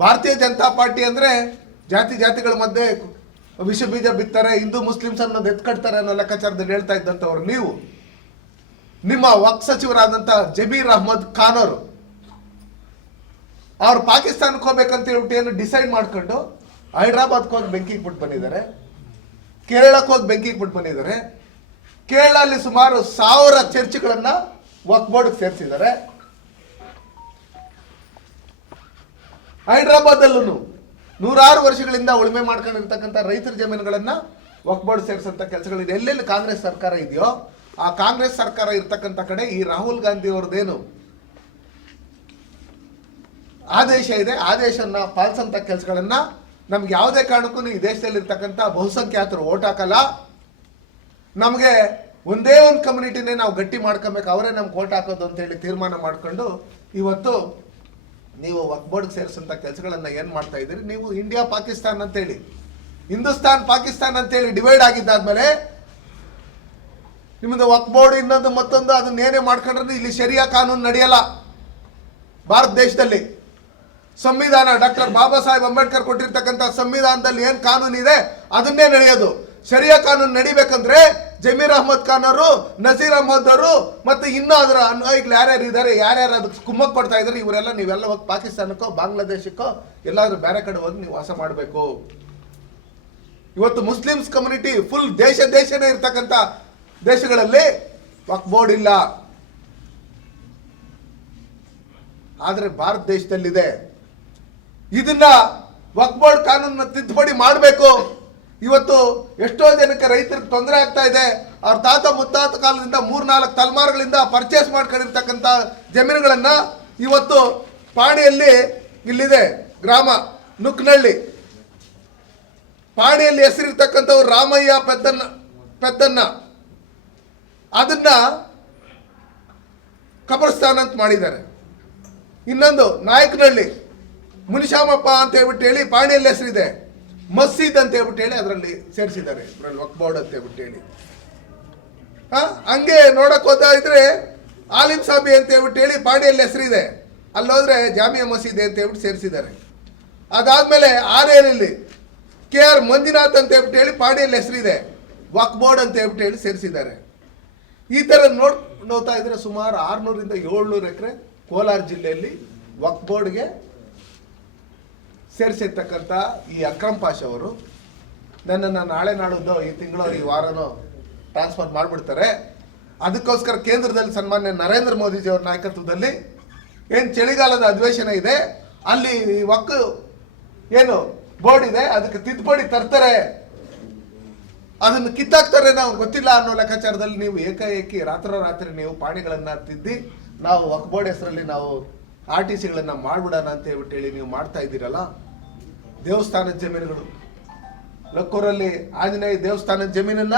ಭಾರತೀಯ ಜನತಾ ಪಾರ್ಟಿ ಅಂದ್ರೆ ಜಾತಿ ಜಾತಿಗಳ ಮಧ್ಯೆ ವಿಷ ಬೀಜ ಬಿತ್ತಾರೆ, ಹಿಂದೂ ಮುಸ್ಲಿಮ್ಸ್ ಅನ್ನೋದು ಎತ್ಕಟ್ತಾರೆ ಅನ್ನೋ ಲೆಕ್ಕಾಚಾರದಲ್ಲಿ ಹೇಳ್ತಾ ಇದ್ದಂಥವ್ರು ನೀವು. ನಿಮ್ಮ ವಕ್ ಸಚಿವರಾದಂಥ ಜಬೀರ್ ಅಹ್ಮದ್ ಖಾನ್ ಅವರು. ಅವ್ರು ಪಾಕಿಸ್ತಾನಕ್ಕೆ ಹೋಗ್ಬೇಕಂತ ಹೇಳ್ಬಿಟ್ಟು ಏನು ಡಿಸೈಡ್ ಮಾಡ್ಕೊಂಡು ಹೈದ್ರಾಬಾದ್ಗೆ ಹೋಗಿ ಬೆಂಕಿಗೆ ಬಿಟ್ಟು ಬಂದಿದ್ದಾರೆ. ಕೇರಳಕ್ಕೆ ಹೋಗಿ ಬೆಂಕಿಗೆ ಬಿಟ್ಟು ಬಂದಿದ್ದಾರೆ. ಕೇರಳಲ್ಲಿ ಸುಮಾರು ಸಾವಿರ ಚರ್ಚ್ಗಳನ್ನು ವಕ್ ಬೋರ್ಡ್ಗೆ ಸೇರಿಸಿದ್ದಾರೆ. ಹೈದ್ರಾಬಾದಲ್ಲೂ ನೂರಾರು ವರ್ಷಗಳಿಂದ ಉಳುಮೆ ಮಾಡ್ಕೊಂಡಿರ್ತಕ್ಕಂಥ ರೈತರ ಜಮೀನುಗಳನ್ನ ವಕ್ ಬೋರ್ಡ್ ಸೇರಿಸಂತ ಕೆಲಸಗಳಿದೆ. ಎಲ್ಲೆಲ್ಲಿ ಕಾಂಗ್ರೆಸ್ ಸರ್ಕಾರ ಇದೆಯೋ ಆ ಕಾಂಗ್ರೆಸ್ ಸರ್ಕಾರ ಇರ್ತಕ್ಕಂಥ ಕಡೆ ಈ ರಾಹುಲ್ ಗಾಂಧಿ ಅವ್ರದ್ದೇನು ಆದೇಶ ಇದೆ. ಆದೇಶನ ಪಾಲಿಸಂತ ಕೆಲಸಗಳನ್ನ ನಮ್ಗೆ ಯಾವುದೇ ಕಾರಣಕ್ಕೂ ಈ ದೇಶದಲ್ಲಿ ಇರ್ತಕ್ಕಂಥ ಬಹುಸಂಖ್ಯಾತರು ಓಟ್ ಹಾಕಲ್ಲ. ನಮಗೆ ಒಂದೇ ಒಂದು ಕಮ್ಯುನಿಟಿನೇ ನಾವು ಗಟ್ಟಿ ಮಾಡ್ಕೊಬೇಕು. ಅವರೇ ನಮ್ಗೆ ಓಟ್ ಹಾಕೋದು ಅಂತ ಹೇಳಿ ತೀರ್ಮಾನ ಮಾಡಿಕೊಂಡು ಇವತ್ತು ನೀವು ವಕ್ ಬೋರ್ಡ್ಗೆ ಕೆಲಸಗಳನ್ನು ಏನು ಮಾಡ್ತಾ ಇದ್ದೀರಿ? ನೀವು ಇಂಡಿಯಾ ಪಾಕಿಸ್ತಾನ ಅಂತೇಳಿ. ಹಿಂದೂಸ್ತಾನ್ ಪಾಕಿಸ್ತಾನ ಅಂತೇಳಿ ಡಿವೈಡ್ ಆಗಿದ್ದಾದ್ಮೇಲೆ ನಿಮ್ಮದು ವಕ್ ಬೋರ್ಡ್ ಇನ್ನೊಂದು ಮತ್ತೊಂದು ಅದನ್ನ ಏನೇ ಮಾಡ್ಕೊಂಡ್ರೆ ಇಲ್ಲಿ ಶರಿಯಾ ಕಾನೂನು ನಡೆಯಲ್ಲ. ಭಾರತ ದೇಶದಲ್ಲಿ. ಸಂವಿಧಾನ, ಡಾಕ್ಟರ್ ಬಾಬಾ ಸಾಹೇಬ್ ಅಂಬೇಡ್ಕರ್ ಕೊಟ್ಟಿರ್ತಕ್ಕಂಥ ಸಂವಿಧಾನದಲ್ಲಿ ಏನು ಕಾನೂನು ಇದೆ? ಅದನ್ನೇ ನಡೆಯೋದು. ಶರಿಯಾ ಕಾನೂನು ನಡಿಬೇಕಂದ್ರೆ ಜಮೀರ್ ಅಹಮದ್ ಖಾನ್ ಅವರು, ನಜೀರ್ ಅಹಮದ್ ಅವರು ಮತ್ತೆ ಇನ್ನೂ ಅದರ ಅನ್ವಯಿಗಳು ಯಾರ್ಯಾರು ಇದ್ದಾರೆ, ಯಾರ್ಯಾರು ಅದಕ್ಕೆ ಕುಮ್ಮಕ್ ಕೊಡ್ತಾ ಇದ್ದಾರೆ, ಇವರೆಲ್ಲ ನೀವೆಲ್ಲ ಹೋಗಿ ಪಾಕಿಸ್ತಾನಕ್ಕೋ, ಬಾಂಗ್ಲಾದೇಶಕ್ಕೋ ಎಲ್ಲಾದ್ರೂ ಬೇರೆ ಕಡೆ ಹೋಗಿ ನೀವು ವಾಸ ಮಾಡಬೇಕು. ಇವತ್ತು ಮುಸ್ಲಿಮ್ಸ್ ಕಮ್ಯುನಿಟಿ ಫುಲ್ ದೇಶ ದೇಶನೇ ಇರ್ತಕ್ಕಂಥ ದೇಶಗಳಲ್ಲಿ ವಕ್ ಬೋರ್ಡ್ ಇಲ್ಲ. ಆದರೆ ಭಾರತ ದೇಶದಲ್ಲಿದೆ. ಇದನ್ನ ವಕ್ ಬೋರ್ಡ್ ಕಾನೂನನ್ನ ತಿದ್ದುಪಡಿ ಮಾಡಬೇಕು. ಇವತ್ತು ಎಷ್ಟೋ ಜನಕ್ಕೆ ರೈತರಿಗೆ ತೊಂದರೆ ಆಗ್ತಾ ಇದೆ. ಅವ್ರ ತಾತ ಮುತ್ತಾತ ಕಾಲದಿಂದ ಮೂರ್ನಾಲ್ಕು ತಲೆಮಾರುಗಳಿಂದ ಪರ್ಚೇಸ್ ಮಾಡ್ಕೊಂಡಿರ್ತಕ್ಕಂಥ ಜಮೀನುಗಳನ್ನ ಇವತ್ತು ಪಾಣಿಯಲ್ಲಿ ಇಲ್ಲಿದೆ, ಗ್ರಾಮ ನುಕ್ನಳ್ಳಿ. ಪಾಣಿಯಲ್ಲಿ ಹೆಸರಿರ್ತಕ್ಕಂಥವ್ರು ರಾಮಯ್ಯ ಪೆದ್ದನ್ನ ಪೆದ್ದನ್ನ. ಅದನ್ನ ಕಬರ್ಸ್ಥಾನ ಅಂತ ಮಾಡಿದ್ದಾರೆ. ಇನ್ನೊಂದು ನಾಯಕನಹಳ್ಳಿ, ಮುನಿಶಾಮಪ್ಪ ಅಂತ ಹೇಳ್ಬಿಟ್ಟು ಹೇಳಿ ಪಾಣಿಯಲ್ಲಿ ಹೆಸರಿದೆ. ಮಸೀದ್ ಅಂತ ಹೇಳ್ಬಿಟ್ಟು ಹೇಳಿ ಅದರಲ್ಲಿ ಸೇರಿಸಿದ್ದಾರೆ. ಇದರಲ್ಲಿ ವಕ್ ಬೋರ್ಡ್ ಅಂತ ಹೇಳ್ಬಿಟ್ಟು ಹೇಳಿ. ಹಂಗೆ ನೋಡಕ್ ಹೋದ ಇದ್ರೆ ಆಲಿಮ್ ಸಾಬಿ ಅಂತ ಹೇಳ್ಬಿಟ್ಟು ಹೇಳಿ ಪಾಡಿಯಲ್ಲಿ ಹೆಸರಿದೆ. ಅಲ್ಲೋದ್ರೆ ಜಾಮಿಯಾ ಮಸೀದಿ ಅಂತ ಹೇಳ್ಬಿಟ್ಟು ಸೇರಿಸಿದ್ದಾರೆ. ಅದಾದ್ಮೇಲೆ ಆರೇನಲ್ಲಿ ಕೆ ಆರ್ ಮಂಜುನಾಥ್ ಅಂತ ಹೇಳ್ಬಿಟ್ಟು ಹೇಳಿ ಪಾಡಿಯಲ್ಲಿ ಹೆಸರಿದೆ. ವಕ್ ಬೋರ್ಡ್ ಅಂತ ಹೇಳ್ಬಿಟ್ಟು ಹೇಳಿ ಸೇರಿಸಿದ್ದಾರೆ. ಈ ಥರ ನೋಡ್ ನೋಡ್ತಾ ಇದ್ರೆ ಸುಮಾರು ಆರುನೂರಿಂದ ಏಳ್ನೂರು ಎಕರೆ ಕೋಲಾರ ಜಿಲ್ಲೆಯಲ್ಲಿ ವಕ್ ಬೋರ್ಡ್ಗೆ ಸೇರಿಸಿರ್ತಕ್ಕಂಥ ಈ ಅಕ್ರಮ್ ಪಾಷ ಅವರು ನನ್ನನ್ನು ನಾಳೆ ನಾಡುದ್ದು ಈ ತಿಂಗಳು, ಈ ವಾರನೋ ಟ್ರಾನ್ಸ್ಫರ್ ಮಾಡಿಬಿಡ್ತಾರೆ. ಅದಕ್ಕೋಸ್ಕರ ಕೇಂದ್ರದಲ್ಲಿ ಸನ್ಮಾನ್ಯ ನರೇಂದ್ರ ಮೋದಿಜಿ ಅವರ ನಾಯಕತ್ವದಲ್ಲಿ ಏನು ಚಳಿಗಾಲದ ಅಧಿವೇಶನ ಇದೆ, ಅಲ್ಲಿ ಈ ವಕ್ಕು ಏನು ಬೋರ್ಡ್ ಇದೆ, ಅದಕ್ಕೆ ತಿದ್ದುಪಡಿ ತರ್ತಾರೆ. ಅದನ್ನು ಕಿತ್ತಾಕ್ತಾರೆ ನಾವು ಗೊತ್ತಿಲ್ಲ ಅನ್ನೋ ಲೆಕ್ಕಾಚಾರದಲ್ಲಿ ನೀವು ಏಕಾಏಕಿ ರಾತ್ರೋರಾತ್ರಿ ನೀವು ಪಾಣಿಗಳನ್ನು ತಿದ್ದಿ, ನಾವು ವಕ್ ಬೋರ್ಡ್ ಹೆಸರಲ್ಲಿ ನಾವು ಆರ್ ಟಿ ಸಿಗಳನ್ನು ಮಾಡ್ಬಿಡೋಣ ಅಂತ ಹೇಳ್ಬಿಟ್ಟು ಹೇಳಿ ನೀವು ಮಾಡ್ತಾ ಇದ್ದೀರಲ್ಲ ದೇವಸ್ಥಾನದ ಜಮೀನುಗಳು. ಲಕ್ಕೂರಲ್ಲಿ ಆಂಜನೇಯ ದೇವಸ್ಥಾನದ ಜಮೀನನ್ನ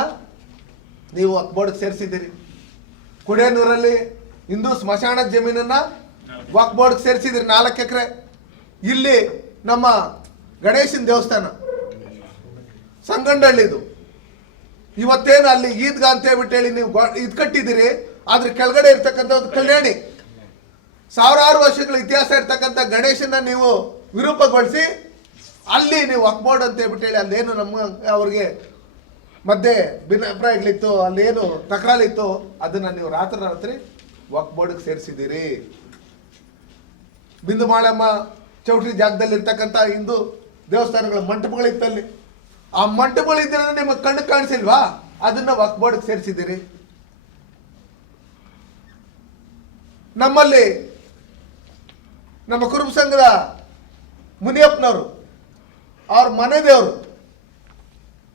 ನೀವು ವಕ್ಬೋರ್ಡ್ ಸೇರಿಸಿದ್ದೀರಿ. ಕುಡೇನೂರಲ್ಲಿ ಹಿಂದೂ ಸ್ಮಶಾನದ ಜಮೀನನ್ನ ವಕ್ಬೋರ್ಡ್ಗೆ ಸೇರಿಸಿದ್ರಿ ನಾಲ್ಕು ಎಕರೆ. ಇಲ್ಲಿ ನಮ್ಮ ಗಣೇಶನ ದೇವಸ್ಥಾನ. ಸಂಗಂಡಳ್ಳಿದು ಇವತ್ತೇನು ಅಲ್ಲಿ ಈದ್ಗಾ ಅಂತ ಹೇಳ್ಬಿಟ್ಟು ಹೇಳಿ ನೀವು ಇದ್ ಕಟ್ಟಿದ್ದೀರಿ, ಆದ್ರೆ ಕೆಳಗಡೆ ಇರ್ತಕ್ಕಂಥ ಒಂದು ಕಲ್ಯಾಣಿ. ಸಾವಿರಾರು ವರ್ಷಗಳ ಇತಿಹಾಸ ಇರ್ತಕ್ಕಂಥ ಗಣೇಶನ ನೀವು ವಿರೂಪಗೊಳಿಸಿ ಅಲ್ಲಿ ನೀವು ಬೋರ್ಡ್ ಅಂತ ಹೇಳ್ಬಿಟ್ಟು ಹೇಳಿ, ಅಲ್ಲೇನು ನಮ್ಮ ಅವ್ರಿಗೆ ಮಧ್ಯೆ ಭಿನ್ನಾಭಿಪ್ರಾಯಗಳಿತ್ತು ಅಲ್ಲೇನು ತಕರಾಲಿತ್ತು ಅದನ್ನ ನೀವು ರಾತ್ರಿ ರಾತ್ರಿ ವಕ್ ಬೋರ್ಡ್ಗೆ ಸೇರಿಸಿದ್ದೀರಿ. ಬಿಂದು ಮಾಳಮ್ಮ ಚೌಟ್ರಿ ಜಾಗದಲ್ಲಿ ಇರ್ತಕ್ಕಂಥ ಹಿಂದೂ ದೇವಸ್ಥಾನಗಳ ಮಂಟಪಗಳಿತ್ತಲ್ಲಿ. ಆ ಮಂಟಪಗಳಿದ್ದರೆ ನಿಮಗೆ ಕಣ್ಣು ಕಾಣಿಸಿಲ್ವಾ? ಅದನ್ನ ವಕ್ ಬೋರ್ಡ್ಗೆ ಸೇರಿಸಿದ್ದೀರಿ. ನಮ್ಮಲ್ಲಿ ನಮ್ಮ ಕುರುಬ ಸಂಘದ ಮುನಿಯಪ್ಪನವರು ಅವ್ರ ಮನೆ ದೇವರು.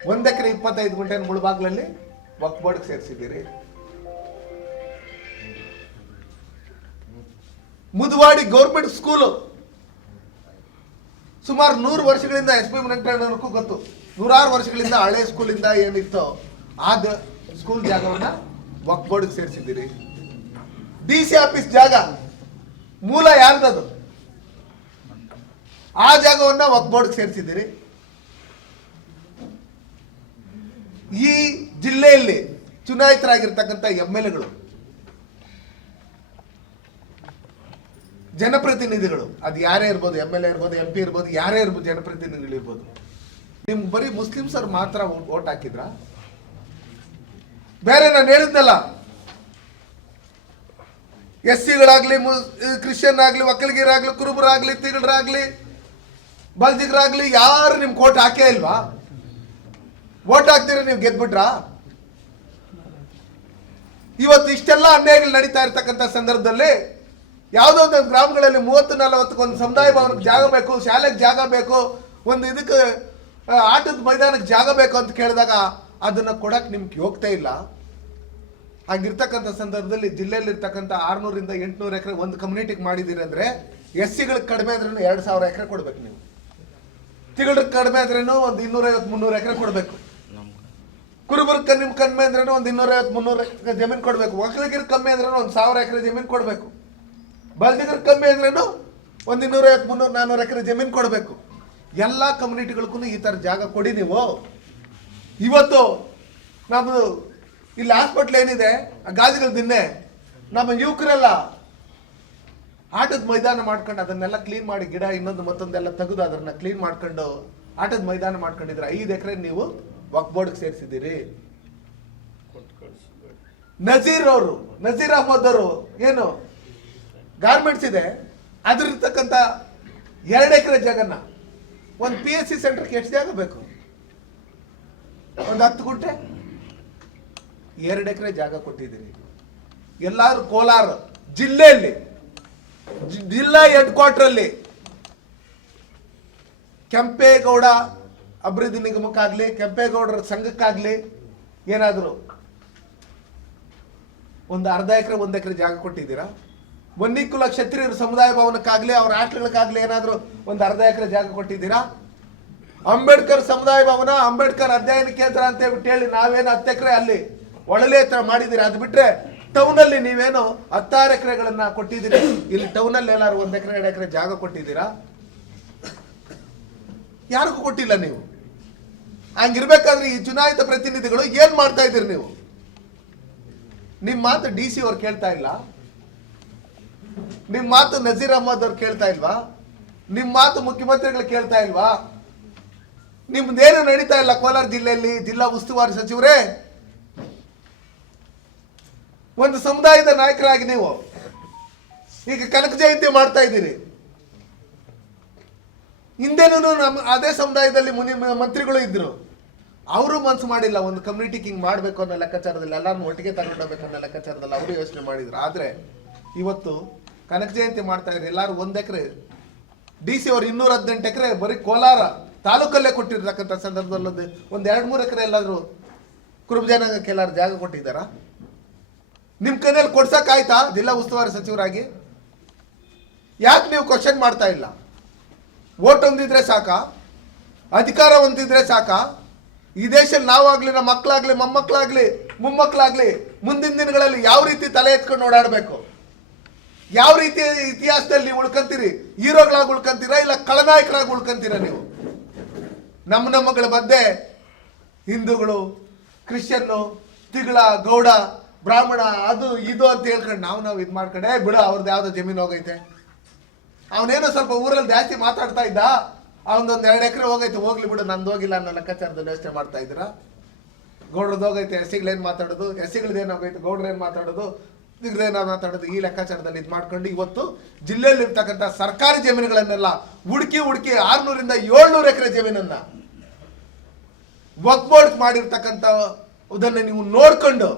ಒಂದಕ್ಕೆ ಎಕರೆ ಇಪ್ಪತ್ತೈದು ಗುಂಟೆ ಮುಳುಬಾಗ್ಲಲ್ಲಿ ವಕ್ ಸೇರಿಸಿದ್ದೀರಿ. Muduvadi government school. ಸುಮಾರು ನೂರು ವರ್ಷಗಳಿಂದ ಎಸ್ ಪಿ ವೆಂಕಟಣ್ಣನಕ್ಕೂ ಗೊತ್ತು. ನೂರಾರು ವರ್ಷಗಳಿಂದ ಹಳೆ ಸ್ಕೂಲಿಂದ ಏನಿತ್ತು ಆ ದ- ಸ್ಕೂಲ್ ಜಾಗವನ್ನ ವಕ್ ಸೇರಿಸಿದ್ದೀರಿ. ಡಿ ಸಿ ಆಫೀಸ್ ಜಾಗ. ಮೂಲ ಯಾರ್ದದು? ಆ ಜಾಗವನ್ನ ವಕ್ ಬೋರ್ಡ್ಗೆ ಸೇರಿಸಿದ್ದೀರಿ. ಈ ಜಿಲ್ಲೆಯಲ್ಲಿ ಚುನಾಯಿತರಾಗಿರ್ತಕ್ಕಂಥ ಎಂ ಎಲ್ ಎಗಳು ಜನಪ್ರತಿನಿಧಿಗಳು, ಅದು ಯಾರೇ ಇರ್ಬೋದು ಎಂ ಎಲ್ ಎ ಇರ್ಬೋದು ಎಂ ಪಿ ಇರ್ಬೋದು, ಯಾರೇ ಇರ್ಬೋದು, ಜನಪ್ರತಿನಿಧಿಗಳು ಇರ್ಬೋದು ನಿಮ್ಗೆ ಬರೀ ಮುಸ್ಲಿಮ್ಸರು ಮಾತ್ರ ಓಟ್ ಹಾಕಿದ್ರ? ಬೇರೆ ನಾನು ಹೇಳಿದ್ನಲ್ಲ ಎಸ್ ಸಿಗಳಾಗ್ಲಿ ಕ್ರಿಶ್ಚಿಯನ್ ಆಗ್ಲಿ ಒಕ್ಕಲಿಗರಾಗ್ಲಿ ಕುರುಬರಾಗ್ಲಿ ತಿಗಳರಾಗ್ಲಿ ಬಲ್ಜಿಗರಾಗ್ಲಿ ಯಾರು ನಿಮ್ಮ ಕೋಟ್ ಹಾಕೇ ಇಲ್ವಾ? ಓಟ್ ಹಾಕ್ತೀರಿ ನೀವು ಗೆದ್ಬಿಟ್ರಾ? ಇವತ್ತು ಇಷ್ಟೆಲ್ಲ ಅನ್ಯಾಯಗಳು ನಡೀತಾ ಇರ್ತಕ್ಕಂಥ ಸಂದರ್ಭದಲ್ಲಿ ಯಾವುದೋ ಒಂದು ಗ್ರಾಮಗಳಲ್ಲಿ ಮೂವತ್ತು ನಲವತ್ತು ಒಂದು ಸಮುದಾಯ ಭವನಕ್ಕೆ ಜಾಗ ಬೇಕು, ಶಾಲೆಗೆ ಜಾಗ ಬೇಕು, ಒಂದು ಇದಕ್ಕೆ ಆಟದ ಮೈದಾನಕ್ಕೆ ಜಾಗ ಬೇಕು ಅಂತ ಕೇಳಿದಾಗ ಅದನ್ನು ಕೊಡಕ್ಕೆ ನಿಮ್ಗೆ ಹೋಗ್ತಾ ಇಲ್ಲ. ಹಾಗಿರ್ತಕ್ಕಂಥ ಸಂದರ್ಭದಲ್ಲಿ ಜಿಲ್ಲೆಯಲ್ಲಿ ಇರ್ತಕ್ಕಂಥ ಆರ್ನೂರಿಂದ ಎಂಟುನೂರು ಎಕರೆ, ಒಂದು ಕಮ್ಯುನಿಟಿಗೆ ಮಾಡಿದ್ದೀರಿ ಅಂದರೆ ಎಸ್ ಸಿಗಳಿಗೆ ಕಡಿಮೆ ಆದ್ರೂ ಎರಡು ಸಾವಿರ ಎಕರೆ ಕೊಡ್ಬೇಕು ನೀವು. ತಿಂಗಳಿಗೆ ಕಡಿಮೆ ಆದ್ರೇನು ಒಂದು ಇನ್ನೂರೈವತ್ತು ಮುನ್ನೂರು ಎಕರೆ ಕೊಡಬೇಕು. ಕುರುಬರ್ಗ ನಿಮ್ಮ ಕಡಿಮೆ ಅಂದ್ರೇನು ಒಂದು ಇನ್ನೂರೈವತ್ತು ಮುನ್ನೂರು ಎಕರೆ ಜಮೀನು ಕೊಡಬೇಕು. ಒಕ್ಕಲಿಗರು ಕಮ್ಮಿ ಅಂದ್ರೇನು ಒಂದು ಸಾವಿರ ಎಕರೆ ಜಮೀನು ಕೊಡಬೇಕು. ಬಲ್ದಿಗರ್ ಕಮ್ಮಿ ಅಂದ್ರೇನು ಒಂದು ಇನ್ನೂರೈವತ್ತು ಮುನ್ನೂರು ನಾನ್ನೂರು ಎಕರೆ ಜಮೀನು ಕೊಡಬೇಕು. ಎಲ್ಲ ಕಮ್ಯುನಿಟಿಗಳಿಗೂ ಈ ಥರ ಜಾಗ ಕೊಡಿ ನೀವು. ಇವತ್ತು ನಮ್ಮದು ಇಲ್ಲಿ ಹಾಸ್ಪಿಟ್ಲ್ ಏನಿದೆ, ಆ ಗಾದಿಗಳ ದಿನ್ನೆ, ನಮ್ಮ ಯುವಕರೆಲ್ಲ ಆಟದ ಮೈದಾನ ಮಾಡ್ಕೊಂಡು ಅದನ್ನೆಲ್ಲ ಕ್ಲೀನ್ ಮಾಡಿ ಗಿಡ ಇನ್ನೊಂದು ಮತ್ತೊಂದೆಲ್ಲ ತೆಗೆದು ಅದನ್ನ ಕ್ಲೀನ್ ಮಾಡ್ಕೊಂಡು ಆಟದ ಮೈದಾನ ಮಾಡ್ಕೊಂಡಿದ್ರೆ ಐದು ಎಕರೆ ನೀವು ವಕ್ ಬೋರ್ಡ್ಗೆ ಸೇರಿಸಿದ್ದೀರಿ. ನಜೀರ್ ಅವರು, ನಜೀರ್ ಅಹಮದ್ ಅವರು, ಏನು? ಗಾರ್ಮೆಂಟ್ಸ್ ಇದೆ. ಅದ್ರಿರ್ತಕ್ಕಂಥ ಎರಡು ಎಕರೆ ಜಾಗನ ಒಂದು ಪಿ ಎಸ್ ಸಿ ಸೆಂಟರ್ಗೆ ಎಷ್ಟು ಜಾಗ ಬೇಕು ಒಂದು ಹತ್ತು ಗುಂಟೆ? ಎರಡು ಎಕರೆ ಜಾಗ ಕೊಟ್ಟಿದ್ದೀರಿ ಎಲ್ಲಾರು ಕೋಲಾರ ಜಿಲ್ಲೆಯಲ್ಲಿ ಜಿಲ್ಲಾ ಹೆಡ್ ಕ್ವಾರ್ಟರಲ್ಲಿ ಕೆಂಪೇಗೌಡ ಅಭಿವೃದ್ಧಿ ನಿಗಮಕ್ಕಾಗಲಿ, ಕೆಂಪೇಗೌಡರ ಸಂಘಕ್ಕಾಗಲಿ ಏನಾದರೂ ಒಂದು ಅರ್ಧ ಎಕರೆ, ಒಂದು ಎಕರೆ ಜಾಗ ಕೊಟ್ಟಿದ್ದೀರಾ? ವನ್ನಿಕುಲ ಕ್ಷತ್ರಿಯರ ಸಮುದಾಯ ಭವನಕ್ಕಾಗಲಿ, ಅವ್ರ ಆಟಗಳಿಗಾಗಲಿ ಏನಾದರೂ ಒಂದು ಅರ್ಧ ಎಕರೆ ಜಾಗ ಕೊಟ್ಟಿದ್ದೀರಾ? ಅಂಬೇಡ್ಕರ್ ಸಮುದಾಯ ಭವನ, ಅಂಬೇಡ್ಕರ್ ಅಧ್ಯಯನ ಕೇಂದ್ರ ಅಂತ ಹೇಳ್ಬಿಟ್ಟು ಹೇಳಿ ನಾವೇನು ಹತ್ತು ಎಕರೆ ಅಲ್ಲಿ ಒಳಲೆ ಥರ ಮಾಡಿದ್ದೀರಿ? ಅದು ಬಿಟ್ರೆ ಟೌನ್ ಅಲ್ಲಿ ನೀವೇನು ಹತ್ತಾರು ಎಕರೆಗಳನ್ನ ಕೊಟ್ಟಿದ್ದೀರಿ. ಇಲ್ಲಿ ಟೌನ್ ಅಲ್ಲಿ ಎಲ್ಲಾರು ಒಂದ್ ಎಕರೆ, ಎರಡು ಎಕರೆ ಜಾಗ ಕೊಟ್ಟಿದ್ದೀರಾ? ಯಾರಿಗೂ ಕೊಟ್ಟಿಲ್ಲ ನೀವು? ಹಂಗಿರ್ಬೇಕಾದ್ರೆ ಈ ಚುನಾಯಿತ ಪ್ರತಿನಿಧಿಗಳು ಏನ್ ಮಾಡ್ತಾ ಇದ್ದೀರಿ ನೀವು? ನಿಮ್ ಮಾತು ಡಿ ಸಿ ಅವ್ರು ಕೇಳ್ತಾ ಇಲ್ಲ. ನಿಮ್ ಮಾತು ನಜೀರ್ ಅಹಮದ್ ಅವ್ರು ಕೇಳ್ತಾ ಇಲ್ವಾ? ನಿಮ್ ಮಾತು ಮುಖ್ಯಮಂತ್ರಿಗಳು ಕೇಳ್ತಾ ಇಲ್ವಾ? ನಿಮ್ದೇನು ನಡೀತಾ ಇಲ್ಲ ಕೋಲಾರ ಜಿಲ್ಲೆಯಲ್ಲಿ ಜಿಲ್ಲಾ ಉಸ್ತುವಾರಿ ಸಚಿವರೇ? ಒಂದು ಸಮುದಾಯದ ನಾಯಕರಾಗಿ ನೀವು ಈಗ ಕನಕ ಜಯಂತಿ ಮಾಡ್ತಾ ಇದ್ದೀರಿ. ಹಿಂದೆನೂ ನಮ್ಮ ಅದೇ ಸಮುದಾಯದಲ್ಲಿ ಮುನಿ ಮಂತ್ರಿಗಳು ಇದ್ರು. ಅವರು ಮನ್ಸು ಮಾಡಿಲ್ಲ, ಒಂದು ಕಮ್ಯುನಿಟಿ ಕಿಂಗ್ ಮಾಡಬೇಕು ಅನ್ನೋ ಲೆಕ್ಕಾಚಾರದಲ್ಲಿ ಎಲ್ಲರನ್ನು ಒಟ್ಟಿಗೆ ತಗೊಂಡೋಗ್ಬೇಕು ಅನ್ನೋ ಲೆಕ್ಕಾಚಾರದಲ್ಲಿ ಅವರು ಯೋಚನೆ ಮಾಡಿದ್ರು. ಆದ್ರೆ ಇವತ್ತು ಕನಕ ಜಯಂತಿ ಮಾಡ್ತಾ ಇದ್ರು ಎಲ್ಲಾರು ಒಂದು ಎಕರೆ ಡಿ ಸಿ ಅವ್ರು ಇನ್ನೂರ ಹದಿನೆಂಟು ಎಕರೆ ಬರೀ ಕೋಲಾರ ತಾಲೂಕಲ್ಲೇ ಕೊಟ್ಟಿರ್ತಕ್ಕಂಥ ಸಂದರ್ಭದಲ್ಲಿ ಒಂದ್ ಎರಡ್ ಮೂರು ಎಕರೆ ಎಲ್ಲಾದ್ರು ಕುರುಬ ಜನಾಂಗಕ್ಕೆ ಎಲ್ಲಾರು ಜಾಗ ಕೊಟ್ಟಿದ್ದಾರಾ? ನಿಮ್ ಕೈನಲ್ಲಿ ಕೊಡ್ಸೋಕ್ಕಾಯ್ತಾ ಜಿಲ್ಲಾ ಉಸ್ತುವಾರಿ ಸಚಿವರಾಗಿ? ಯಾಕೆ ನೀವು ಕ್ವಶನ್ ಮಾಡ್ತಾ ಇಲ್ಲ? ಓಟ್ ಹೊಂದಿದ್ರೆ ಸಾಕ? ಅಧಿಕಾರ ಹೊಂದಿದ್ರೆ ಸಾಕ? ಈ ದೇಶದಲ್ಲಿ ನಾವಾಗ್ಲಿ, ನಮ್ಮ ಮಕ್ಕಳಾಗಲಿ ಮೊಮ್ಮಕ್ಕಳಾಗಲಿ ಮೊಮ್ಮಕ್ಕಳಾಗಲಿ ಮುಂದಿನ ದಿನಗಳಲ್ಲಿ ಯಾವ ರೀತಿ ತಲೆ ಎತ್ಕೊಂಡು ಓಡಾಡಬೇಕು? ಯಾವ ರೀತಿ ಇತಿಹಾಸದಲ್ಲಿ ನೀವು ಉಳ್ಕಂತೀರಿ? ಹೀರೋಗಳಾಗಿ ಉಳ್ಕೊಂತೀರಾ ಇಲ್ಲ ಖಳನಾಯಕರಾಗಿ ಉಳ್ಕೊಂತೀರಾ ನೀವು? ನಮ್ಮ ನಮ್ಮಗಳ ಮಧ್ಯೆ ಹಿಂದೂಗಳು ಕ್ರಿಶ್ಚಿಯನ್ನು ತಿಗಳ, ಗೌಡ ಬ್ರಾಹ್ಮಣ, ಅದು, ಇದು ಅಂತ ಹೇಳ್ಕೊಂಡು ನಾವು ನಾವು ಇದು ಮಾಡ್ಕೊಂಡೆ, ಬಿಡು ಅವ್ರದ್ದು ಯಾವುದೋ ಜಮೀನು ಹೋಗೈತೆ. ಅವನೇನೋ ಸ್ವಲ್ಪ ಊರಲ್ಲಿ ಜಾಸ್ತಿ ಮಾತಾಡ್ತಾ ಇದ್ದ, ಅವನೊಂದು ಎರಡು ಎಕರೆ ಹೋಗೈತೆ, ಹೋಗ್ಲಿ ಬಿಡು, ನಂದು ಹೋಗಿಲ್ಲ ಅನ್ನೋ ಲೆಕ್ಕಾಚಾರದಲ್ಲಿ ಯೋಚನೆ ಮಾಡ್ತಾ ಇದ್ರ. ಗೌಡ್ರದ್ದು ಹೋಗೈತೆ ಎಸ್ಸಿಗಳೇನು ಮಾತಾಡೋದು ಎಸ್ಸಿಗಳದ್ದೇನು ಹೋಗೈತೆ ಗೌಡ್ರೇನು ಮಾತಾಡೋದು ತಿಗ್ರೇನ ಮಾತಾಡೋದು, ಈ ಲೆಕ್ಕಾಚಾರದಲ್ಲಿ ಇದು ಮಾಡ್ಕೊಂಡು ಇವತ್ತು ಜಿಲ್ಲೆಯಲ್ಲಿ ಇರ್ತಕ್ಕಂಥ ಸರ್ಕಾರಿ ಜಮೀನುಗಳನ್ನೆಲ್ಲ ಹುಡುಕಿ ಹುಡುಕಿ ಆರ್ನೂರಿಂದ ಏಳ್ನೂರು ಎಕರೆ ಜಮೀನನ್ನ ವಕ್ಬೋರ್ಡ್ ಮಾಡಿರ್ತಕ್ಕಂಥ ಅದನ್ನ ನೀವು ನೋಡ್ಕೊಂಡು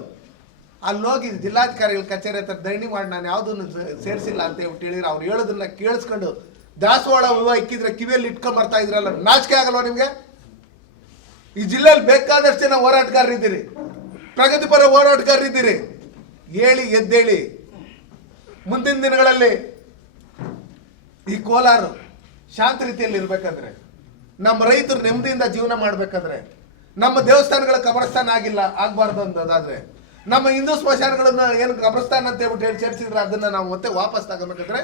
ಅಲ್ಲಿ ಹೋಗಿ ಜಿಲ್ಲಾಧಿಕಾರಿಗಳ ಕಚೇರಿ ಹತ್ರ ಧರಣಿ ಮಾಡಿ ನಾನು ಯಾವುದನ್ನು ಸೇರಿಸಿಲ್ಲ ಅಂತ ಹೇಳಿದ್ರೆ. ಅವ್ರು ಹೇಳೋದನ್ನ ಕೇಳಿಸ್ಕೊಂಡು ದಾಸವಾಳ ಹೂವು ಇಕ್ಕಿದ್ರೆ ಕಿವಿಯಲ್ಲಿ ಇಟ್ಕೊಂಡ್ ಬರ್ತಾ ಇದ್ರಲ್ಲ, ನಾಚಿಕೆ ಆಗಲ್ವಾ ನಿಮಗೆ? ಈ ಜಿಲ್ಲೆಯಲ್ಲಿ ಬೇಕಾದಷ್ಟು ಜನ ಹೋರಾಟಗಾರರಿದ್ದೀರಿ ಪ್ರಗತಿಪರ ಹೋರಾಟಗಾರರಿದ್ದೀರಿ ಹೇಳಿ, ಎದ್ದೇಳಿ. ಮುಂದಿನ ದಿನಗಳಲ್ಲಿ ಈ ಕೋಲಾರ ಶಾಂತ ರೀತಿಯಲ್ಲಿ ಇರಬೇಕಂದ್ರೆ, ನಮ್ಮ ರೈತರು ನೆಮ್ಮದಿಯಿಂದ ಜೀವನ ಮಾಡಬೇಕಂದ್ರೆ, ನಮ್ಮ ದೇವಸ್ಥಾನಗಳ ಕಬರಸ್ಥಾನ ಆಗಿಲ್ಲ, ಆಗ್ಬಾರ್ದು ಅಂತದಾದ್ರೆ ನಮ್ಮ ಹಿಂದೂ ಸ್ಮಶಾನಗಳನ್ನ ಏನು ಕಬರಸ್ಥಾನ ಅಂತ ಹೇಳ್ಬಿಟ್ಟು ಹೇಳಿ ಸೇರಿಸಿದ್ರೆ ಅದನ್ನ ನಾವು ಮತ್ತೆ ವಾಪಸ್ ತಗೋಬೇಕಂದ್ರೆ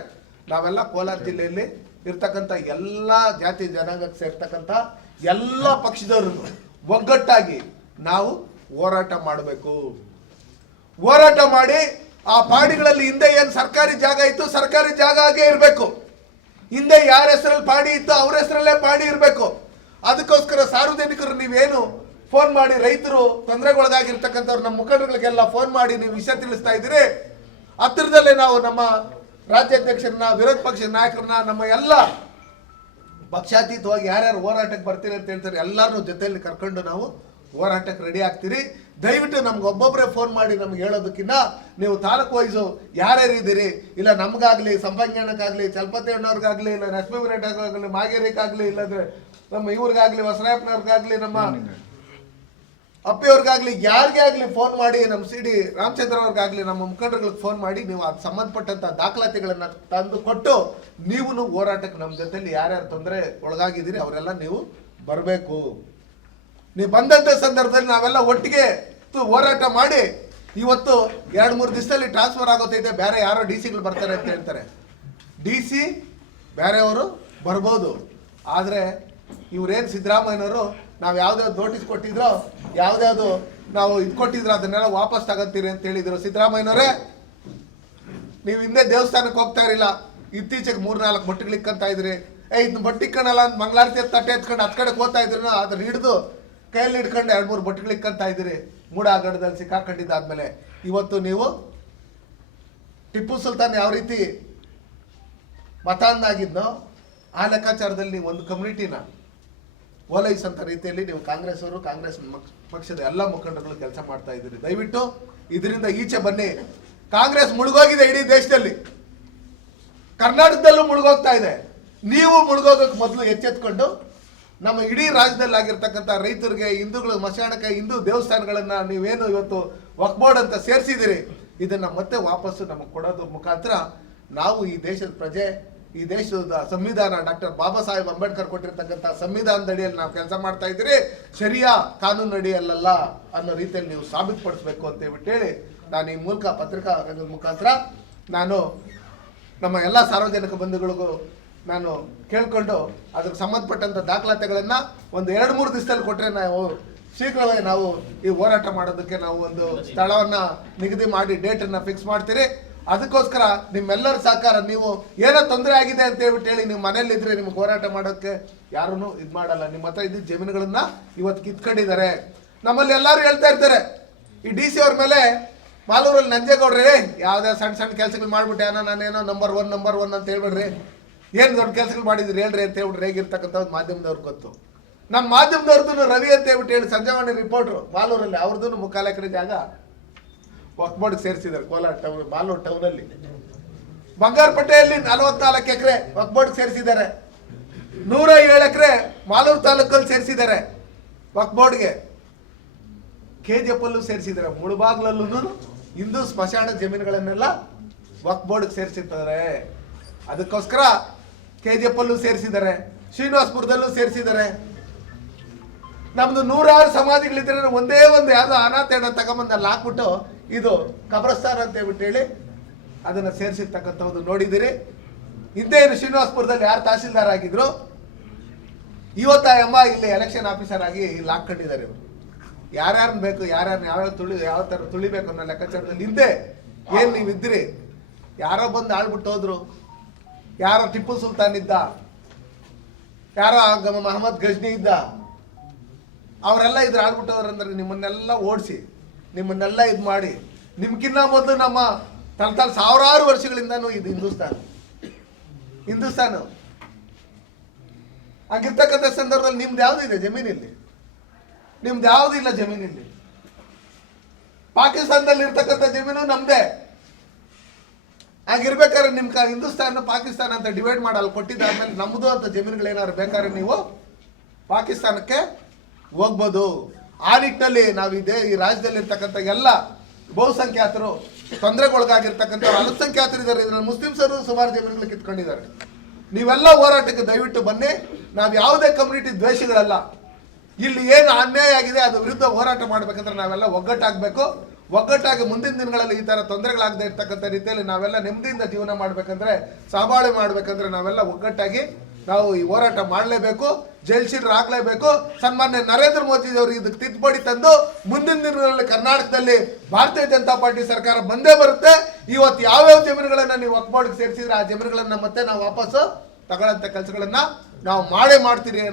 ನಾವೆಲ್ಲ ಕೋಲಾರ ಜಿಲ್ಲೆಯಲ್ಲಿ ಇರ್ತಕ್ಕಂಥ ಎಲ್ಲ ಜಾತಿ ಜನಾಂಗಕ್ಕೆ ಸೇರ್ತಕ್ಕಂಥ ಎಲ್ಲ ಪಕ್ಷದವರು ಒಗ್ಗಟ್ಟಾಗಿ ನಾವು ಹೋರಾಟ ಮಾಡಬೇಕು. ಹೋರಾಟ ಮಾಡಿ ಆ ಪಾಡಿಗಳಲ್ಲಿ ಹಿಂದೆ ಏನು ಸರ್ಕಾರಿ ಜಾಗ ಇತ್ತು, ಸರ್ಕಾರಿ ಜಾಗ ಆಗೇ ಇರಬೇಕು. ಹಿಂದೆ ಯಾರ ಹೆಸರಲ್ಲಿ ಪಾಡಿ ಇತ್ತು, ಅವ್ರ ಹೆಸರಲ್ಲೇ ಪಾಡಿ ಇರಬೇಕು. ಅದಕ್ಕೋಸ್ಕರ ಸಾರ್ವಜನಿಕರು ನೀವೇನು ಫೋನ್ ಮಾಡಿ ರೈತರು ತೊಂದರೆಗೊಳಗಾಗಿರ್ತಕ್ಕಂಥವ್ರು, ನಮ್ಮ ಮುಖಂಡರುಗಳಿಗೆಲ್ಲ ಫೋನ್ ಮಾಡಿ ನೀವು ವಿಷಯ ತಿಳಿಸ್ತಾ ಇದ್ದೀರಿ. ಹತ್ತಿರದಲ್ಲೇ ನಾವು ನಮ್ಮ ರಾಜ್ಯಾಧ್ಯಕ್ಷರನ್ನ, ವಿರೋಧ ಪಕ್ಷದ ನಾಯಕರನ್ನ, ನಮ್ಮ ಎಲ್ಲ ಪಕ್ಷಾತೀತವಾಗಿ ಯಾರ್ಯಾರು ಹೋರಾಟಕ್ಕೆ ಬರ್ತೀರಿ ಅಂತ ಹೇಳ್ತಾರೆ, ಎಲ್ಲರನ್ನೂ ಜೊತೆಯಲ್ಲಿ ಕರ್ಕೊಂಡು ನಾವು ಹೋರಾಟಕ್ಕೆ ರೆಡಿ ಆಗ್ತೀರಿ. ದಯವಿಟ್ಟು ನಮ್ಗೆ ಒಬ್ಬೊಬ್ಬರೇ ಫೋನ್ ಮಾಡಿ ನಮ್ಗೆ ಹೇಳೋದಕ್ಕಿಂತ ನೀವು ತಾಲೂಕು ವೈಸು ಯಾರ್ಯಾರು ಇದ್ದೀರಿ? ಇಲ್ಲ ನಮಗಾಗಲಿ ಸಂಪಂಗಣ್ಣಕ್ಕಾಗ್ಲಿ ಚಲಪತಿ ಅಣ್ಣವ್ರಿಗಾಗಲಿ ಇಲ್ಲ ಲಕ್ಷ್ಮೀ ವಿರಾಟಾಗಲಿ ಮಾಗೇರಿಗಾಗಲಿ, ಇಲ್ಲಾಂದರೆ ನಮ್ಮ ಇವ್ರಿಗಾಗಲಿ, ಹೊಸರಾಯಪ್ಪನವ್ರಿಗಾಗಲಿ, ನಮ್ಮ ಅಪ್ಪಿಯವ್ರಿಗಾಗ್ಲಿ, ಯಾರಿಗೆ ಆಗಲಿ ಫೋನ್ ಮಾಡಿ ನಮ್ಮ ಸಿ ಡಿ ರಾಮಚಂದ್ರ ಅವ್ರಿಗಾಗ್ಲಿ, ನಮ್ಮ ಮುಖಂಡರುಗಳಿಗೆ ಫೋನ್ ಮಾಡಿ, ನೀವು ಅದು ಸಂಬಂಧಪಟ್ಟಂತ ದಾಖಲಾತಿಗಳನ್ನ ತಂದು ಕೊಟ್ಟು ನೀವು ಹೋರಾಟಕ್ಕೆ ನಮ್ಮ ಜೊತೆಯಲ್ಲಿ ಯಾರ್ಯಾರು ತೊಂದರೆ ಒಳಗಾಗಿದ್ದೀರಿ, ಅವರೆಲ್ಲ ನೀವು ಬರಬೇಕು. ನೀವು ಬಂದಂತ ಸಂದರ್ಭದಲ್ಲಿ ನಾವೆಲ್ಲ ಒಟ್ಟಿಗೆ ಹೋರಾಟ ಮಾಡಿ, ಇವತ್ತು ಎರಡು ಮೂರು ದಿವಸದಲ್ಲಿ ಟ್ರಾನ್ಸ್ಫರ್ ಆಗೋತೈತೆ, ಬೇರೆ ಯಾರೋ ಡಿ ಸಿಗಳು ಬರ್ತಾರೆ ಅಂತ ಹೇಳ್ತಾರೆ. ಡಿ ಸಿ, ಬೇರೆಯವರು ಬರ್ಬೋದು. ಆದರೆ ಇವರೇನು ಸಿದ್ದರಾಮಯ್ಯನವರು ನಾವು ಯಾವುದ್ಯಾವ್ದು ನೋಟಿಸ್ ಕೊಟ್ಟಿದ್ರೋ, ಯಾವ್ದ್ಯಾವ್ದು ನಾವು ಇದು ಕೊಟ್ಟಿದ್ರು ಅದನ್ನೆಲ್ಲ ವಾಪಸ್ ತಗೋತೀರಿ ಅಂತ ಹೇಳಿದ್ರು. ಸಿದ್ದರಾಮಯ್ಯನವರೇ, ನೀವು ಹಿಂದೆ ದೇವಸ್ಥಾನಕ್ಕೆ ಹೋಗ್ತಾ ಇರಲಿಲ್ಲ. ಇತ್ತೀಚೆಗೆ ಮೂರ್ನಾಲ್ಕು ಬಟ್ಟೆಗಳು ಇಕ್ಕಂತ ಇದ್ರಿ. ಏ ಇದನ್ನ ಬಟ್ಟೆ ಇಕ್ಕಣಲ್ಲ ಅಂತ ಮಂಗಳಾರತಿ ತಟ್ಟೆ ಎತ್ಕೊಂಡು ಹತ್ತು ಹೋಗ್ತಾ ಇದ್ರು ಅದ್ರ ಹಿಡಿದು ಕೈಯಲ್ಲಿ ಹಿಡ್ಕೊಂಡು ಎರಡು ಮೂರು ಬಟ್ಟೆಗಳು ಇಕ್ಕಂತ ಇದ್ದೀರಿ ಮೂಡಾಗಡದಲ್ಲಿ ಸಿಕ್ಕಾಕೊಂಡಿದ್ದಾದ್ಮೇಲೆ ಇವತ್ತು ನೀವು ಟಿಪ್ಪು ಸುಲ್ತಾನ್ ಯಾವ ರೀತಿ ಮತಾಂಧಾಗಿದ್ನೋ ಆ ಲೆಕ್ಕಾಚಾರದಲ್ಲಿ ಒಂದು ಕಮ್ಯುನಿಟಿನ ಓಲೈಸಂತ ರೀತಿಯಲ್ಲಿ ನೀವು ಕಾಂಗ್ರೆಸ್ ಅವರು, ಕಾಂಗ್ರೆಸ್ ಪಕ್ಷದ ಎಲ್ಲ ಮುಖಂಡರುಗಳು ಕೆಲಸ ಮಾಡ್ತಾ ಇದ್ದೀರಿ. ದಯವಿಟ್ಟು ಇದರಿಂದ ಈಚೆ ಬನ್ನಿ. ಕಾಂಗ್ರೆಸ್ ಮುಳುಗೋಗಿದೆ ಇಡೀ ದೇಶದಲ್ಲಿ. ಕರ್ನಾಟಕದಲ್ಲೂ ಮುಳುಗೋಗ್ತಾ ಇದೆ. ನೀವು ಮುಳುಗೋಗಕ್ಕೆ ಮೊದಲು ಎಚ್ಚೆತ್ಕೊಂಡು ನಮ್ಮ ಇಡೀ ರಾಜ್ಯದಲ್ಲಿ ಆಗಿರ್ತಕ್ಕಂಥ ರೈತರಿಗೆ, ಹಿಂದೂಗಳ ಮಶಾಣಕ್ಕೆ, ಹಿಂದೂ ದೇವಸ್ಥಾನಗಳನ್ನ ನೀವೇನು ಇವತ್ತು ವಕ್ ಬೋರ್ಡ್ ಅಂತ ಸೇರಿಸಿದಿರಿ ಇದನ್ನ ಮತ್ತೆ ವಾಪಸ್ಸು ನಮಗೆ ಕೊಡೋದು ಮುಖಾಂತರ ನಾವು ಈ ದೇಶದ ಪ್ರಜೆ ಈ ದೇಶದ ಸಂವಿಧಾನ ಡಾಕ್ಟರ್ ಬಾಬಾ ಸಾಹೇಬ್ ಅಂಬೇಡ್ಕರ್ ಕೊಟ್ಟಿರ್ತಕ್ಕಂಥ ಸಂವಿಧಾನದ ಅಡಿಯಲ್ಲಿ ನಾವು ಕೆಲಸ ಮಾಡ್ತಾ ಇದ್ದೀರಿ. ಶರಿಯಾ ಕಾನೂನು ಅಡಿಯಲ್ಲ ಅನ್ನೋ ರೀತಿಯಲ್ಲಿ ನೀವು ಸಾಬೀತುಪಡಿಸ್ಬೇಕು ಅಂತ ಹೇಳ್ಬಿಟ್ಟು ಹೇಳಿ ನಾನು ಈ ಮೂಲಕ ಪತ್ರಿಕಾ ರಂಗದ ಮುಖಾಂತರ ನಾನು ನಮ್ಮ ಎಲ್ಲ ಸಾರ್ವಜನಿಕ ಬಂಧುಗಳಿಗೂ ನಾನು ಕೇಳಿಕೊಂಡು ಅದಕ್ಕೆ ಸಂಬಂಧಪಟ್ಟಂಥ ದಾಖಲಾತಿಗಳನ್ನು ಒಂದು ಎರಡು ಮೂರು ದಿವಸದಲ್ಲಿ ಕೊಟ್ಟರೆ ನಾವು ಶೀಘ್ರವೇ ನಾವು ಈ ಹೋರಾಟ ಮಾಡೋದಕ್ಕೆ ನಾವು ಒಂದು ಸ್ಥಳವನ್ನ ನಿಗದಿ ಮಾಡಿ ಡೇಟನ್ನು ಫಿಕ್ಸ್ ಮಾಡ್ತೀರಿ. ಅದಕ್ಕೋಸ್ಕರ ನಿಮ್ಮೆಲ್ಲರ ಸಹಕಾರ, ನೀವು ಏನೋ ತೊಂದರೆ ಆಗಿದೆ ಅಂತ ಹೇಳ್ಬಿಟ್ಟು ಹೇಳಿ ನೀವು ಮನೇಲಿದ್ರೆ ನಿಮ್ಗೆ ಹೋರಾಟ ಮಾಡೋಕ್ಕೆ ಯಾರೂ ಇದು ಮಾಡಲ್ಲ. ನಿಮ್ಮ ಹತ್ರ ಇದ್ದ ಜಮೀನುಗಳನ್ನ ಇವತ್ತು ಕಿತ್ಕೊಂಡಿದ್ದಾರೆ. ನಮ್ಮಲ್ಲಿ ಎಲ್ಲರೂ ಹೇಳ್ತಾ ಇರ್ತಾರೆ, ಈ ಡಿ ಸಿ ಅವ್ರ ಮೇಲೆ ಮಾಲೂರಲ್ಲಿ ನಂಜೇಗೌಡ್ರಿ ಯಾವುದೇ ಸಣ್ಣ ಸಣ್ಣ ಕೆಲಸಗಳು ಮಾಡ್ಬಿಟ್ಟೆ ಏನೋ ನಾನೇನೋ ನಂಬರ್ ಒನ್ ನಂಬರ್ ಒನ್ ಅಂತ ಹೇಳ್ಬಿಡ್ರಿ. ಏನು ದೊಡ್ಡ ಕೆಲಸಗಳು ಮಾಡಿದ್ರಿ ಹೇಳ್ರಿ ಅಂತ ಹೇಳ್ಬಿಟ್ರೆ ಹೇಗಿರ್ತಕ್ಕಂಥದ್ದು ಮಾಧ್ಯಮದವ್ರಿಗೆ ಗೊತ್ತು. ನಮ್ಮ ಮಾಧ್ಯಮದವ್ರದ್ದು ರವಿ ಅಂತ ಹೇಳ್ಬಿಟ್ಟು ಹೇಳಿ ಸಂಜಾವಣಿ ರಿಪೋರ್ಟ್ರು ಮಾಲೂರಲ್ಲಿ ಅವ್ರದ್ದು ಮುಕ್ಕಾಲು ಎಕರೆ ಜಾಗ ವಕ್ಬೋರ್ಡ್ ಸೇರಿಸಿದ್ದಾರೆ, ಕೋಲಾರ ಟೌನ್ ಮಾಲೂರು ಟೌನಲ್ಲಿ ಬಂಗಾರಪೇಟೆಯಲ್ಲಿ ನಲವತ್ನಾಲ್ಕು ಎಕರೆ ವಕ್ಬೋರ್ಡ್ ಸೇರಿಸಿದ್ದಾರೆ. ನೂರ ಏಳು ಎಕರೆ ಮಾಲೂರು ತಾಲೂಕಲ್ಲಿ ಸೇರಿಸಿದ್ದಾರೆ ವಕ್ಬೋರ್ಡ್ಗೆ ಕೆ ಜಿ ಎಫ್ ಸೇರಿಸಿದ್ದಾರೆ ಮುಳುಬಾಗ್ಲಲ್ಲೂ ಹಿಂದೂ ಸ್ಮಶಾನ ಜಮೀನುಗಳನ್ನೆಲ್ಲ ವಕ್ ಸೇರಿಸಿರ್ತಾರೆ. ಅದಕ್ಕೋಸ್ಕರ ಕೆ ಜಿ ಎಫ್ ಅಲ್ಲೂ ಸೇರಿಸಿದ್ದಾರೆ, ಶ್ರೀನಿವಾಸಪುರದಲ್ಲೂ ಸೇರಿಸಿದ್ದಾರೆ. ನಮ್ದು ನೂರಾರು ಸಮಾಧಿಗಳಿದ್ರೆ ಒಂದೇ ಒಂದು ಯಾವುದೋ ಅನಾಥ ತಗೊಂಬಂದು ತಗೊಂಬಂದಲ್ಲಿ ಹಾಕ್ಬಿಟ್ಟು ಇದು ಕಬ್ರಸ್ತಾನ್ ಅಂತ ಹೇಳ್ಬಿಟ್ಟು ಹೇಳಿ ಅದನ್ನ ಸೇರಿಸಿರ್ತಕ್ಕಂಥದ್ದು ನೋಡಿದಿರಿ ಹಿಂದೆ ಏನು ಶ್ರೀನಿವಾಸಪುರದಲ್ಲಿ ಯಾರು ತಹಸೀಲ್ದಾರ್ ಆಗಿದ್ರು? ಇವತ್ತ ಎಂಬ ಇಲ್ಲಿ ಎಲೆಕ್ಷನ್ ಆಫೀಸರ್ ಆಗಿ ಇಲ್ಲಿ ಹಾಕೊಂಡಿದ್ದಾರೆ ಇವರು. ಯಾರ್ಯಾರನ್ನ ಬೇಕು ಯಾರ್ಯಾರು ಯಾವ್ಯಾವ ತುಳಿ ಯಾವ ಥರ ತುಳಿಬೇಕು ಅನ್ನೋ ಲೆಕ್ಕಾಚಾರದಲ್ಲಿ ಹಿಂದೆ ಏನು ನೀವು ಇದ್ರಿ ಯಾರೋ ಬಂದು ಆಳ್ಬಿಟ್ಟು ಹೋದ್ರು. ಯಾರೋ ಟಿಪ್ಪು ಸುಲ್ತಾನ್ ಇದ್ದ. ಯಾರೋ ಮಹಮ್ಮದ್ ಗಜ್ನಿ ಇದ್ದ. ಅವರೆಲ್ಲ ಇದ್ರ ಆಳ್ಬಿಟ್ಟವ್ರಂದ್ರೆ ನಿಮ್ಮನ್ನೆಲ್ಲ ಓಡಿಸಿ. ನಿಮ್ಮನ್ನೆಲ್ಲ ಇದು ಮಾಡಿ. ನಿಮ್ಗಿನ್ನ ಮೊದಲು ನಮ್ಮ ತನ್ನ ಸಾವಿರಾರು ವರ್ಷಗಳಿಂದನೂ ಇದು ಹಿಂದೂಸ್ತಾನ. ಹಿಂದೂಸ್ತಾನ. ಹಾಗಿರ್ತಕ್ಕಂಥ ಸಂದರ್ಭದಲ್ಲಿ ನಿಮ್ದು ಯಾವ್ದು ಇದೆ ಜಮೀನಿಲ್ಲಿ? ನಿಮ್ದು ಯಾವ್ದು ಇಲ್ಲ ಜಮೀನಿಲ್ಲಿ? ಪಾಕಿಸ್ತಾನದಲ್ಲಿ ಇರ್ತಕ್ಕಂಥ ಜಮೀನು ನಮ್ದೇ. ಹಾಗಿರ್ಬೇಕಾದ್ರೆ ನಿಮ್ ಹಿಂದೂಸ್ತಾನ, ಪಾಕಿಸ್ತಾನ ಅಂತ ಡಿವೈಡ್ ಮಾಡಲ್ಲ ಕೊಟ್ಟಿದ್ದಾದ್ಮೇಲೆ ನಮ್ದು ಅಂತ ಜಮೀನುಗಳೇನಾದ್ರು ಬೇಕಾದ್ರೆ ನೀವು ಪಾಕಿಸ್ತಾನಕ್ಕೆ ಹೋಗ್ಬೋದು. ಆ ನಿಟ್ಟಿನಲ್ಲಿ ನಾವು ಇದೇ ಈ ರಾಜ್ಯದಲ್ಲಿ ಇರ್ತಕ್ಕಂಥ ಎಲ್ಲ ಬಹುಸಂಖ್ಯಾತರು ತೊಂದರೆಗೊಳಗಾಗಿರ್ತಕ್ಕಂಥ ಅಲ್ಪಸಂಖ್ಯಾತರು ಇದ್ದಾರೆ. ಇದ್ರಲ್ಲಿ ಮುಸ್ಲಿಮ್ಸರು ಸುಮಾರು ಜಮೀನುಗಳು ಕಿತ್ಕೊಂಡಿದ್ದಾರೆ. ನೀವೆಲ್ಲ ಹೋರಾಟಕ್ಕೆ ದಯವಿಟ್ಟು ಬನ್ನಿ. ನಾವು ಯಾವುದೇ ಕಮ್ಯುನಿಟಿ ದ್ವೇಷಗಳಲ್ಲ. ಇಲ್ಲಿ ಏನು ಅನ್ಯಾಯ ಆಗಿದೆ ಅದು ವಿರುದ್ಧ ಹೋರಾಟ ಮಾಡ್ಬೇಕಂದ್ರೆ ನಾವೆಲ್ಲ ಒಗ್ಗಟ್ಟಾಗಬೇಕು. ಒಗ್ಗಟ್ಟಾಗಿ ಮುಂದಿನ ದಿನಗಳಲ್ಲಿ ಈ ತರ ತೊಂದರೆಗಳಾಗದೆ ಇರ್ತಕ್ಕಂಥ ರೀತಿಯಲ್ಲಿ ನಾವೆಲ್ಲ ನೆಮ್ಮದಿಯಿಂದ ಜೀವನ ಮಾಡಬೇಕಂದ್ರೆ ಸಹಬಾಳ್ವೆ ಮಾಡ್ಬೇಕಂದ್ರೆ ನಾವೆಲ್ಲ ಒಗ್ಗಟ್ಟಾಗಿ ನಾವು ಈ ಹೋರಾಟ ಮಾಡಲೇಬೇಕು, ಜೈಲ್ ಆಗಲೇಬೇಕು ಸನ್ಮಾನ್ಯ ನರೇಂದ್ರ ಮೋದಿ ಅವರು ಇದಕ್ಕೆ ತಿದ್ದುಪಡಿ ತಂದು ಮುಂದಿನ ದಿನಗಳಲ್ಲಿ ಕರ್ನಾಟಕದಲ್ಲಿ ಭಾರತೀಯ ಜನತಾ ಪಾರ್ಟಿ ಸರ್ಕಾರ ಬಂದೇ ಬರುತ್ತೆ. ಇವತ್ತು ಯಾವ್ಯಾವ ಜಮೀನುಗಳನ್ನು ನೀವು ಬೋರ್ಡ್ಗೆ ಸೇರಿಸಿದ್ರೆ ಆ ಜಮೀನುಗಳನ್ನು ಮತ್ತೆ ನಾವು ವಾಪಸ್ಸು ತಗೊಳ್ಳಂತ ಕೆಲಸಗಳನ್ನು ನಾವು ಮಾಡೇ ಮಾಡ್ತೀರಿ